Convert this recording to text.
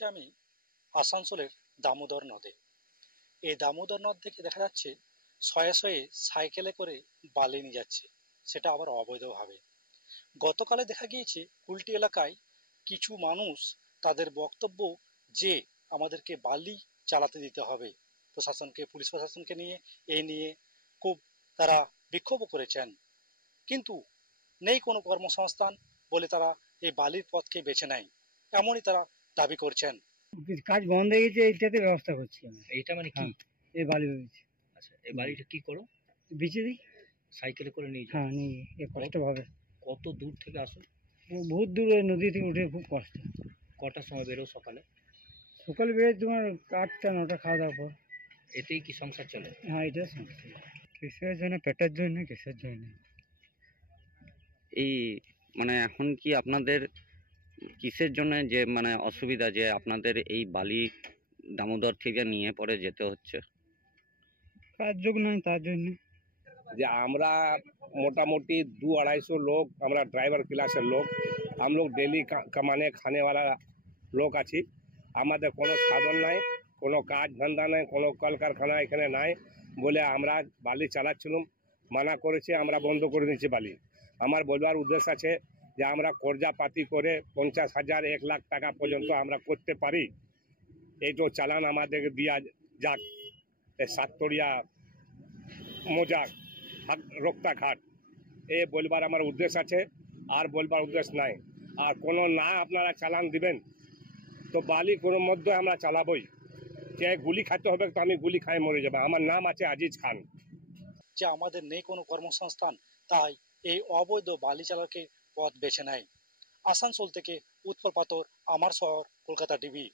রয়েছে আমি আসানসোলের দামোদর নদে। এই দামোদর নদ থেকে দেখা যাচ্ছে শয়ে শয়ে সাইকেলে করে বালি নিয়ে যাচ্ছে, সেটা আবার অবৈধভাবে। গতকালে দেখা গিয়েছে কুলটি এলাকায় কিছু মানুষ তাদের বক্তব্য যে আমাদেরকে বালি চালাতে দিতে হবে, প্রশাসনকে, পুলিশ প্রশাসনকে নিয়ে এই নিয়ে খুব তারা বিক্ষোভ করেছেন, কিন্তু নেই কোনো কর্মসংস্থান বলে তারা এই বালির পথকে বেছে নেয়, এমনই তারা দাবি করছেন। কাজ বন্ধ হয়ে গেছে, এইটাতে ব্যবস্থা করছি আমরা। এইটা মানে কি? এই বালি বেচছি। আচ্ছা, এই বালিটা কি করো? বেচে দিই। সাইকেলে করে নিয়ে যাও? হ্যাঁ, নিয়ে এ কষ্টভাবে। কত দূর থেকে আসো? বহুত দূরে, নদী থেকে উঠে খুব কষ্ট। কটার সময় বেরো সকালে? সকালে বেরোয় তোমার 8টা 9টা খাওয়া দাওয়ার পর। এতেই কি সংসার চলে? হ্যাঁ, এটা কিসের জন্য? পেটের জন্য, কিসের জন্য? এই মানে এখন কি আপনাদের কিসের জন্য যে মানে অসুবিধা যে আপনাদের এই বালি দামোদর থেকে নিয়ে পরে যেতে হচ্ছে? কাজ যোগ নয়, তার জন্য। যে আমরা মোটামুটি 200-250 লোক, আমরা ড্রাইভার ক্লাসের লোক, हम लोग डेली कमाने खाने वाला লোক আছি। আমাদের কোনো সাধন নাই, কোনো কাজ ধান্দা নাই, কোনো কলকারখানা এখানে নাই বলে আমরা বালি চালাচ্ছিলাম। মানা করেছে, আমরা বন্ধ করে দিয়েছি বালি। আমার বলবার উদ্দেশ্য আছে যে আমরা কর্জাপাতি করে 50,000 1 লাখ টাকা পর্যন্ত আমরা করতে পারি, এইটো চালান আমাদের দিয়া যাক। সাততরিয়া মোজা রক্তা ঘাট এ বলবার আমার উদ্দেশ্য আছে, আর বলবার উদ্দেশ্য নাই। আর কোনো না আপনারা চালান দিবেন তো বালি কোনো মধ্যে আমরা চালাবই। যে গুলি খাইতে হবে তো আমি গুলি খাই মরে যাবো। আমার নাম আছে আজিজ খান। যে আমাদের নেই কোনো কর্মসংস্থান, তাই এই অবৈধ বালি চালকের পথ বেছে নেয়। আসানসোল থেকে উৎপল পাথর, আমার শহর, কলকাতা টিভি।